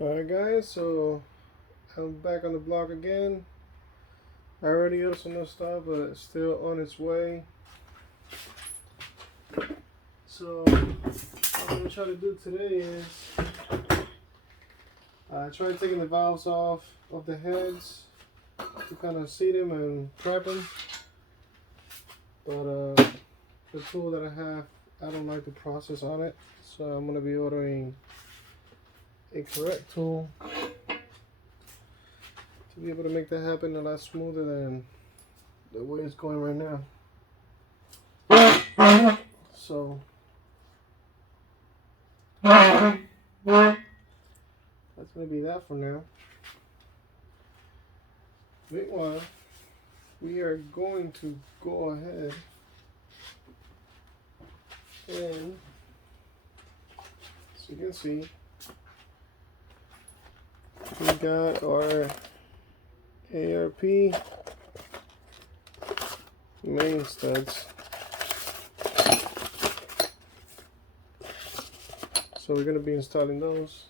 Alright guys, so I'm back on the block again. I already got some of stuff, but it's still on its way. So what I'm gonna try to do today is try taking the valves off of the heads to kind of see them and prep them. But the tool that I have, I don't like the process on it, so I'm gonna be ordering a correct tool to be able to make that happen a lot smoother than the way it's going right now. So that's gonna be that for now. Meanwhile, we are going to go ahead and, as you can see, we got our ARP main studs. So we're going to be installing those.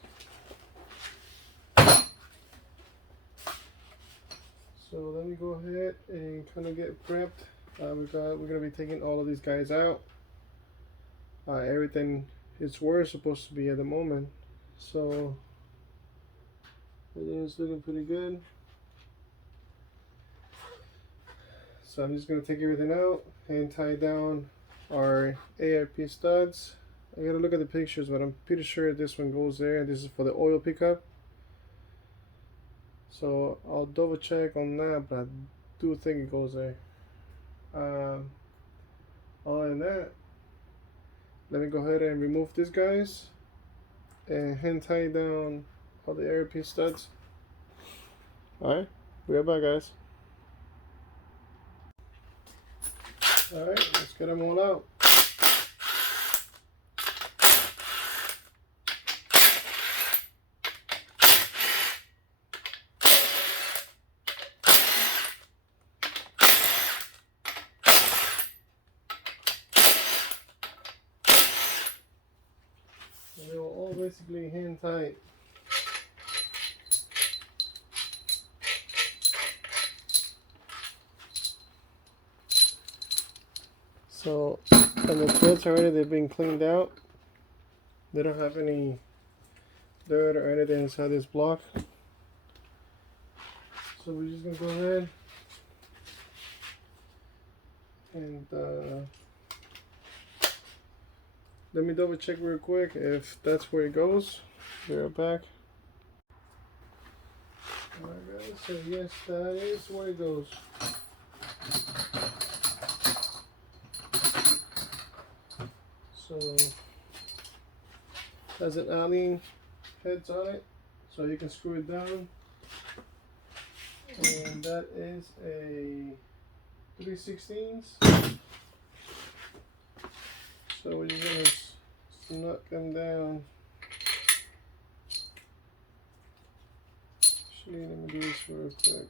So let me go ahead and kind of get prepped. We're going to be taking all of these guys out. Everything is where it's supposed to be at the moment. So everything is looking pretty good. So I'm just going to take everything out and tie down our ARP studs. I gotta look at the pictures, but I'm pretty sure this one goes there, and this is for the oil pickup. So I'll double check on that, but I do think it goes there. Other than that, let me go ahead and remove these guys and hand tie down all the ARP studs. Alright, we're back, guys. Alright, let's get them all out. And they were all basically hand tight. So, and the threads already, they've been cleaned out. They don't have any dirt or anything inside this block. So we're just gonna go ahead and let me double check real quick if that's where it goes. Be right back. Alright guys, so yes, that is where it goes. So has an Allen heads on it, so you can screw it down. And that is a 3/16. So we're just gonna snug them down. Actually, let me do this real quick,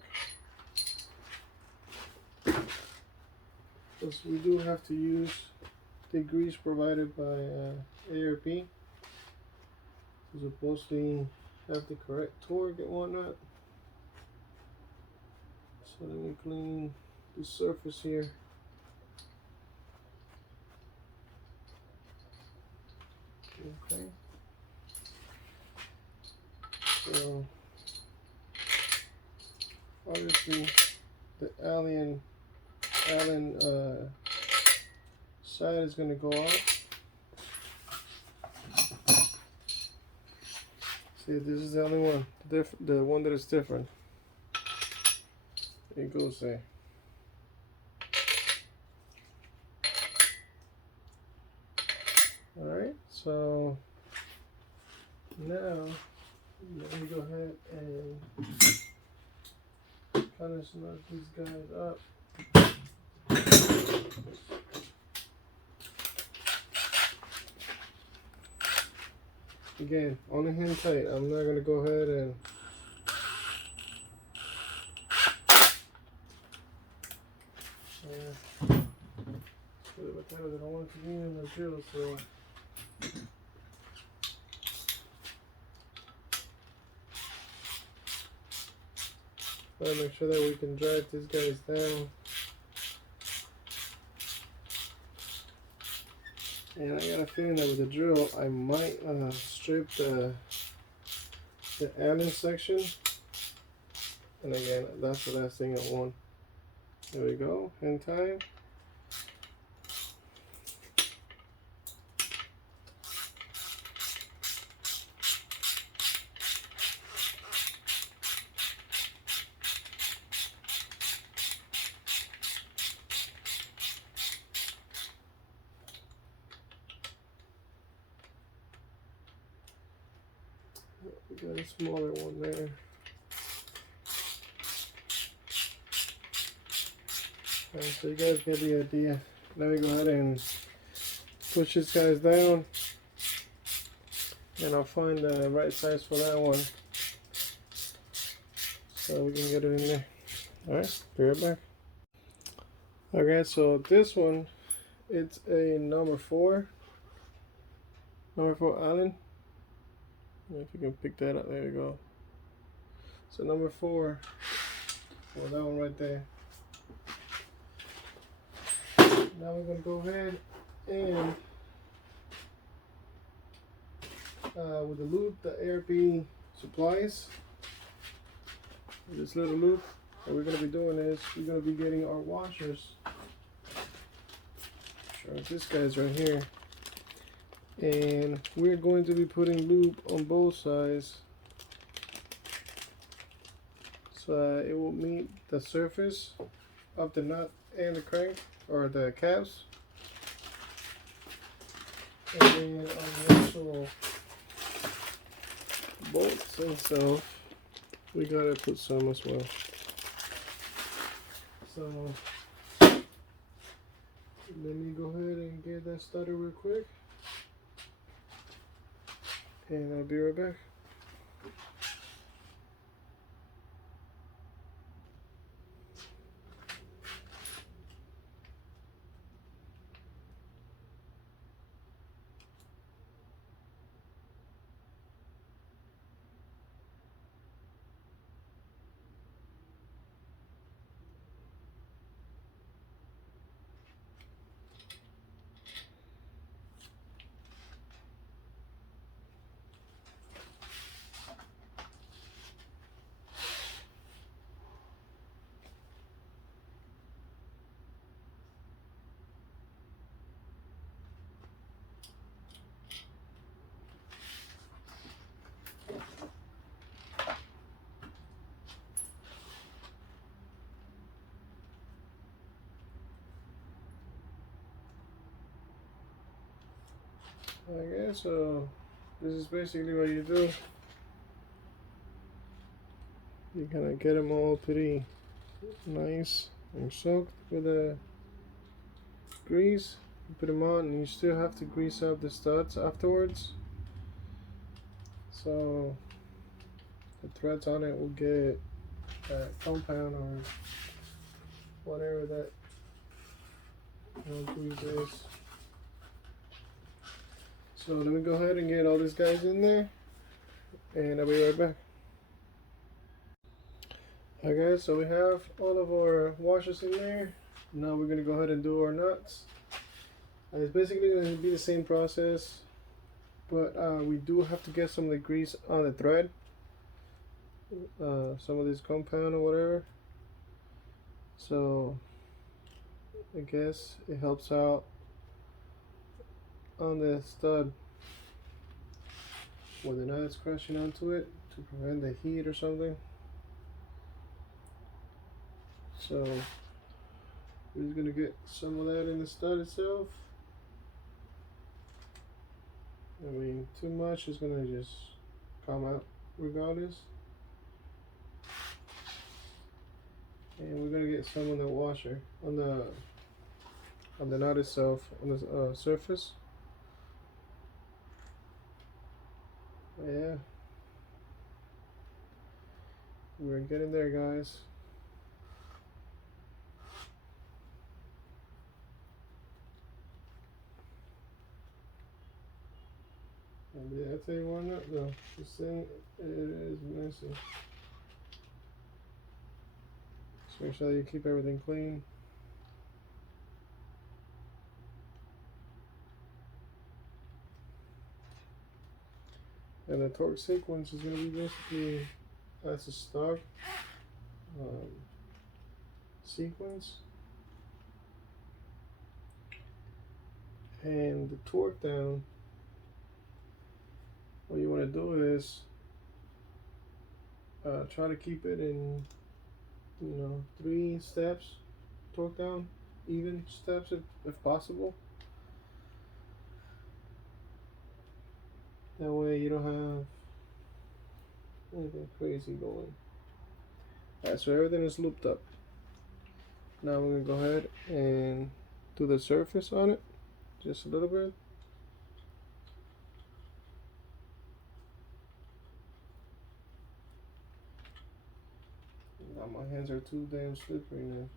because we do have to use the grease provided by ARP to supposedly have the correct torque and whatnot. So let me clean the surface here. Okay. So obviously the Allen side is going to go off. See, this is the only one, the one that is different. It goes there. Alright, so now let me go ahead and kind of snug these guys up. Again, only hand tight. I'm not going to go ahead and I don't want to be in the drill, so try to make sure that we can drag these guys down. And I got a feeling that with the drill, I might strip the Allen section. And again, that's the last thing I want. There we go, hand time. We got a smaller one there. Alright, so you guys get the idea. Let me go ahead and push these guys down, and I'll find the right size for that one so we can get it in there. Alright, be right back. Okay, so this one, it's a number 4 Allen. If you can pick that up, there we go. So number 4, well, that one right there. Now we're gonna go ahead and with the loop, the ARP supplies, with this little loop, what we're gonna be doing is we're gonna be getting our washers. Sure, this guy's right here. And we're going to be putting loop on both sides so it will meet the surface of the nut and the crank, or the caps. And then on the actual bolts themselves, we gotta put some as well. So let me go ahead and get that started real quick, and I'll be right back. Okay, so this is basically what you do. You kind of get them all pretty nice and soaked with the grease. You put them on, and you still have to grease up the studs afterwards, so the threads on it will get that compound or whatever that grease is. So let me go ahead and get all these guys in there, and I'll be right back. Okay, so we have all of our washers in there. Now we're gonna go ahead and do our nuts. It's basically gonna be the same process, but we do have to get some of the grease on the thread, some of this compound or whatever. So I guess it helps out on the stud when the nut is crashing onto it to prevent the heat or something. So we're just gonna get some of that in the stud itself. I mean, too much is gonna just come out regardless. And we're gonna get some on the washer, on the nut itself, on the surface. Yeah, we're getting there, guys. And did I tell you one nut though? This thing, it is messy. Just make sure that you keep everything clean. And the torque sequence is going to be basically as a stock sequence. And the torque down, what you want to do is try to keep it in, 3 steps, torque down, even steps if possible. That way you don't have anything crazy going. Alright, so everything is looped up. Now we're going to go ahead and do the surface on it, just a little bit. Now my hands are too damn slippery now.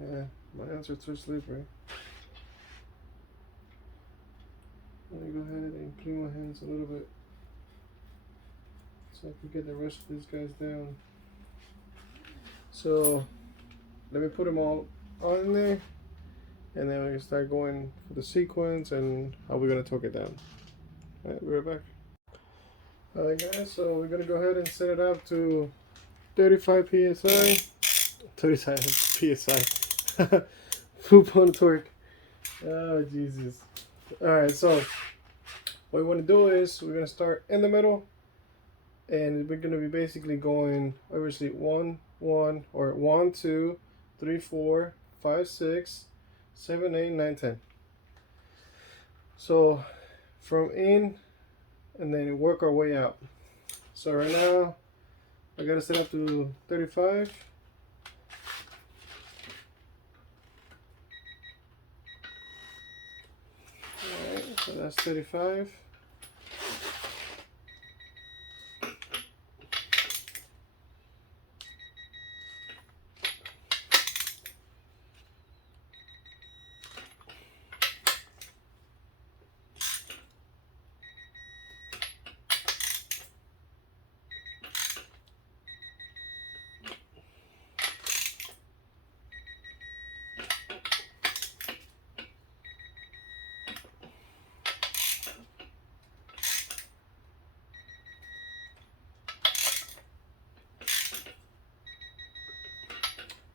Yeah, my hands are too slippery. Let me go ahead and clean my hands a little bit so I can get the rest of these guys down. So let me put them all on there, and then we can start going for the sequence and how we're going to torque it down. Alright, be right back. Alright guys, so we're going to go ahead and set it up to 35 psi. 35 psi. Poop on torque. Oh Jesus. Alright, so what we want to do is we're going to start in the middle, and we're going to be basically going obviously 1 1 or 1 2 3 4 5 6 7 8 9 10. So from in and then work our way out. So right now I got to set up to 35. Alright, so that's 35.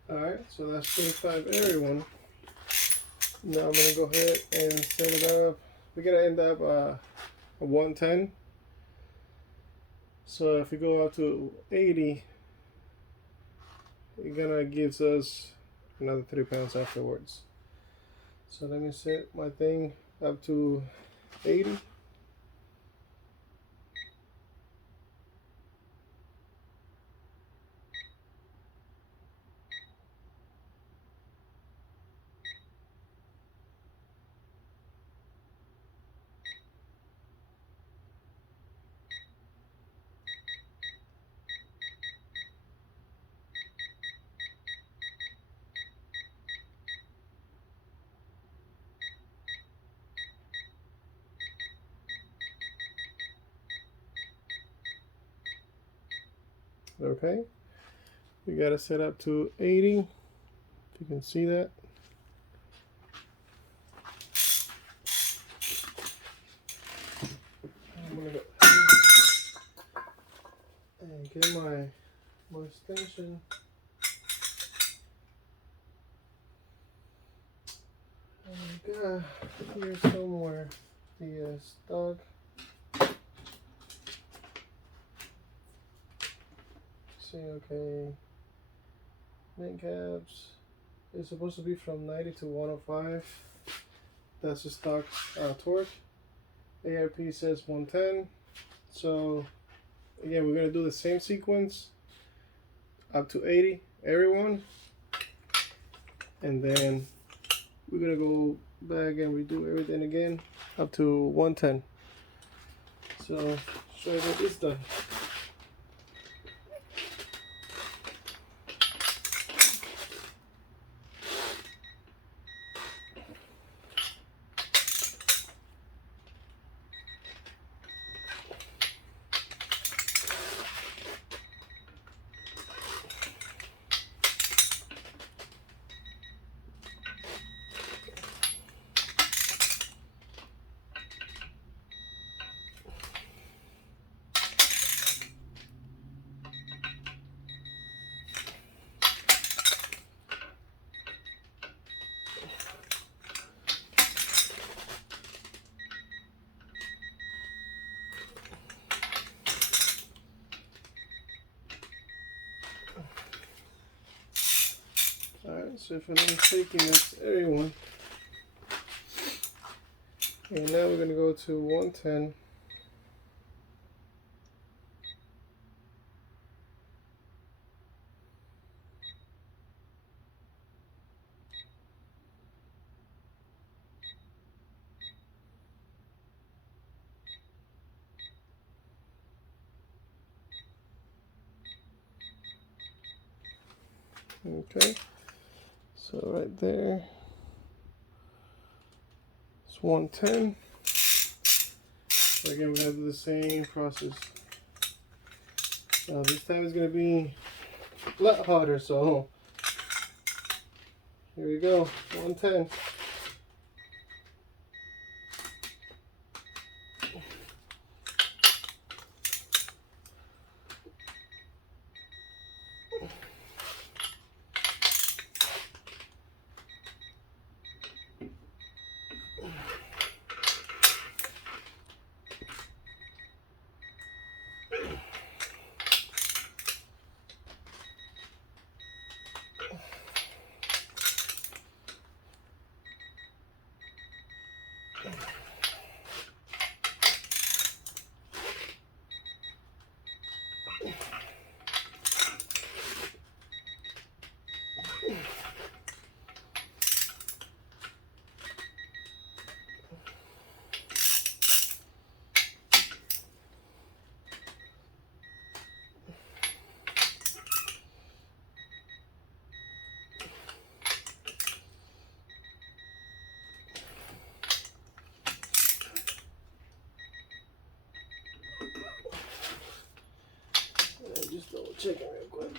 Alright, so that's 35 everyone. Now I'm going to go ahead and set it up. We're going to end up a 110. So if we go out to 80, it gonna gives us another 3 pounds afterwards. So let me set my thing up to 80. Okay, we got to set up to 80, if you can see that. I'm gonna go and get my extension. And I got here somewhere the stock. Okay, main caps is supposed to be from 90 to 105. That's the stock torque. ARP says 110. So again, we're gonna do the same sequence up to 80 everyone, and then we're gonna go back and redo everything again up to 110. So show you what it's done. So if I'm not mistaken, that's everyone. And now we're gonna go to 110. Okay, so right there, it's 110. So again, we have to do the same process. Now this time it's going to be a lot harder, so here we go, 110. Just double checking real quick.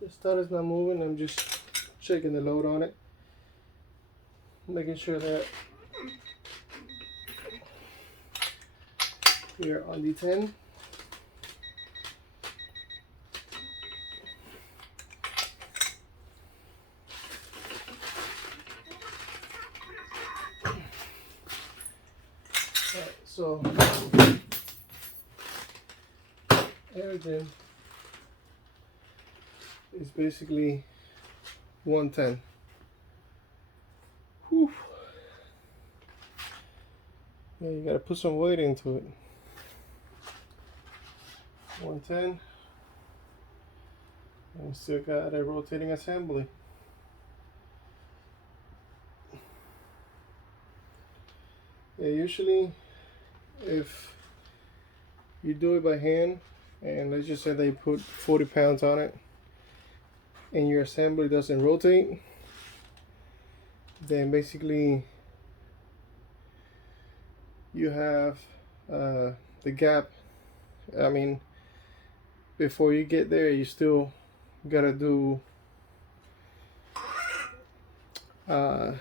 The stud is not moving. I'm just checking the load on it, making sure that we are on the 10. Alright, so everything is basically 110. Whew. Yeah, you gotta put some weight into it. 110. And we still got a rotating assembly. Yeah, usually if you do it by hand, and let's just say they put 40 pounds on it, and your assembly doesn't rotate, then basically you have the gap. I mean, before you get there, you still gotta do the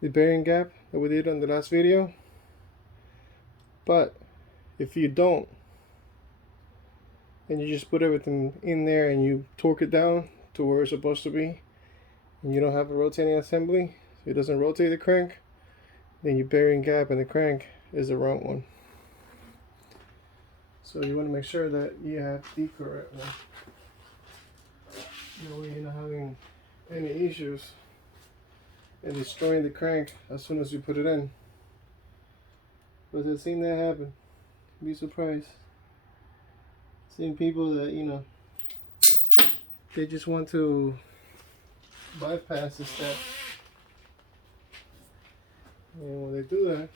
bearing gap that we did on the last video. But if you don't, and you just put everything in there and you torque it down to where it's supposed to be, and you don't have a rotating assembly, so it doesn't rotate the crank, then your bearing gap in the crank is the wrong one. So you want to make sure that you have the correct one. That way you're not having any issues and destroying the crank as soon as you put it in. But I've seen that happen. Be surprised. Seeing people that, you know, they just want to bypass the step. And when they do that,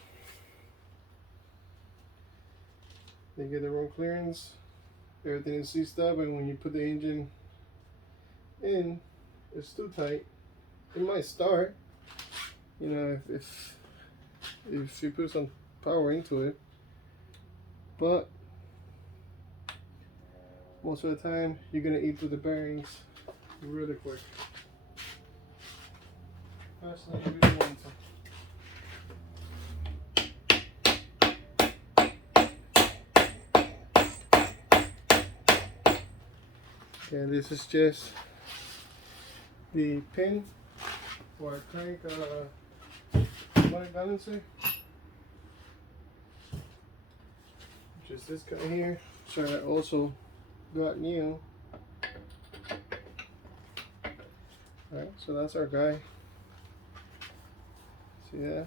they get the wrong clearance, everything is seized up, and when you put the engine in, it's too tight. It might start, you know, if you put some power into it, but most of the time you're gonna eat through the bearings really quick. Personally, I really want to. And this is just the pin for a crank harmonic balancer, which is this guy here. So I also got new. Alright, so that's our guy. See that?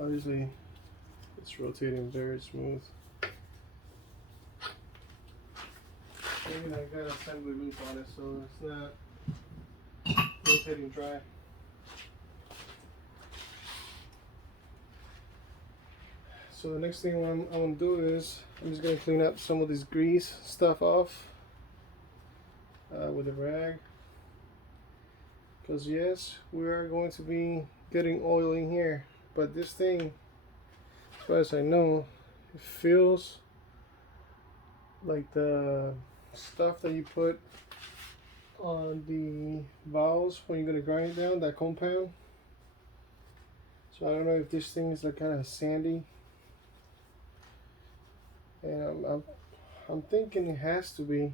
Obviously, it's rotating very smooth. Even I got assembly loop on it, so it's not rotating dry. So the next thing I'm gonna do is I'm just gonna clean up some of this grease stuff off with a rag. Because yes, we are going to be getting oil in here, but this thing, as far as I know, it feels like the stuff that you put on the valves when you're gonna grind it down, that compound. So I don't know if this thing is like kind of sandy, and I'm thinking it has to be.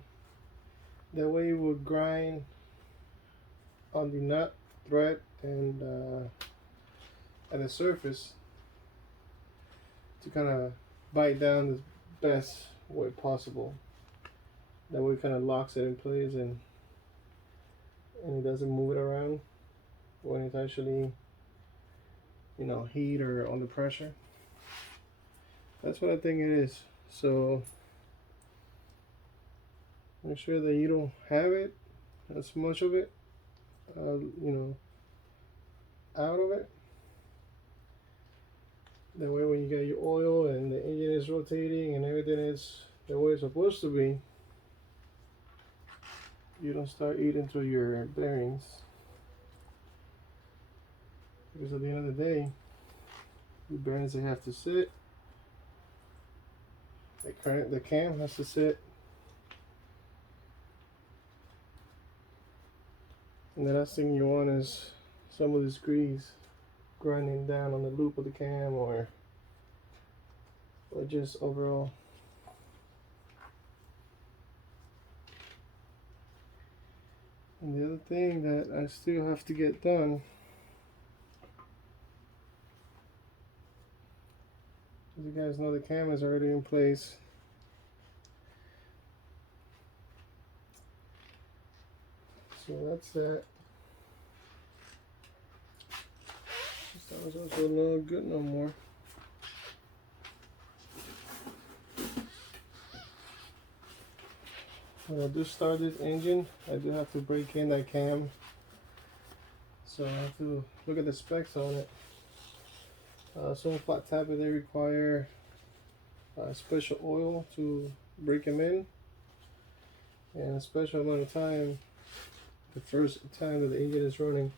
That way it will grind on the nut, thread, and the surface to kind of bite down the best way possible. That way it kind of locks it in place and it doesn't move it around when it's actually, you know, heat or under pressure. That's what I think it is. So make sure that you don't have it, as much of it, you know, out of it. That way when you get your oil and the engine is rotating and everything is the way it's supposed to be, you don't start eating through your bearings. Because at the end of the day, the bearings, they have to sit. The cam has to sit. And the last thing you want is some of this grease grinding down on the loop of the cam or just overall. And the other thing that I still have to get done, as you guys know, the cam is already in place. So that's that. That was also not good no more. When I do start this engine, I do have to break in that cam. So I have to look at the specs on it. Some flat tappet, they require special oil to break them in, and a special amount of time the first time that the engine is running.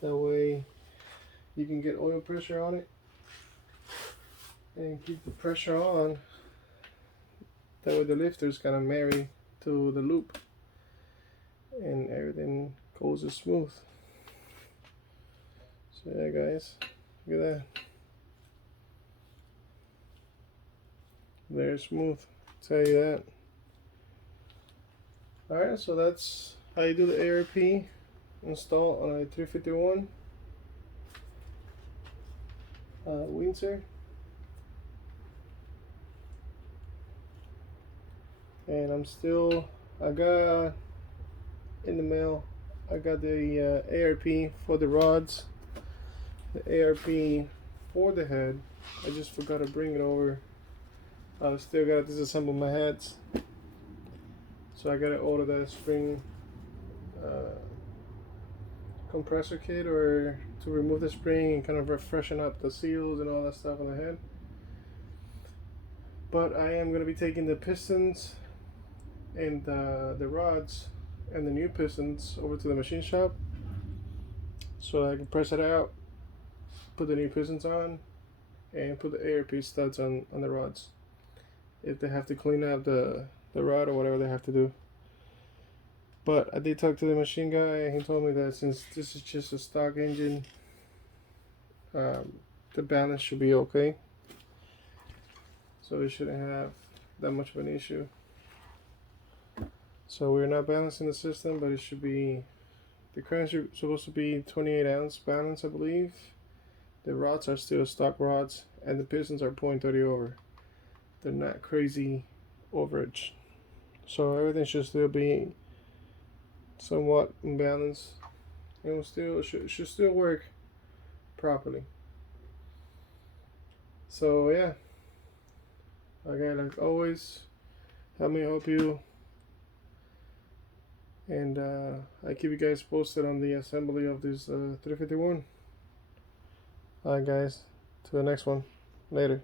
That way you can get oil pressure on it and keep the pressure on. That way the lifters kind of marry to the loop and everything goes smooth. So yeah guys, look at that. Very smooth, I'll tell you that. Alright, so that's how you do the ARP install on a 351 Windsor. And I got in the mail, I got the ARP for the rods, the ARP for the head. I just forgot to bring it over. I still got to disassemble my heads. So I gotta order that spring compressor kit or to remove the spring and kind of freshen up the seals and all that stuff on the head. But I am gonna be taking the pistons and the rods and the new pistons over to the machine shop so I can press it out, put the new pistons on, and put the ARP studs on the rods if they have to clean up the rod or whatever they have to do. But I did talk to the machine guy and he told me that since this is just a stock engine, the balance should be okay. so we shouldn't have that much of an issue. So we're not balancing the system, but it should be, the cranks are supposed to be 28 ounce balance, I believe. The rods are still stock rods, and the pistons are 0.30 over. They're not crazy overage, so everything should still be somewhat in balance. It will still should still work properly. So yeah, again, like always, help me help you, and I keep you guys posted on the assembly of this 351. Alright guys, to the next one. Later.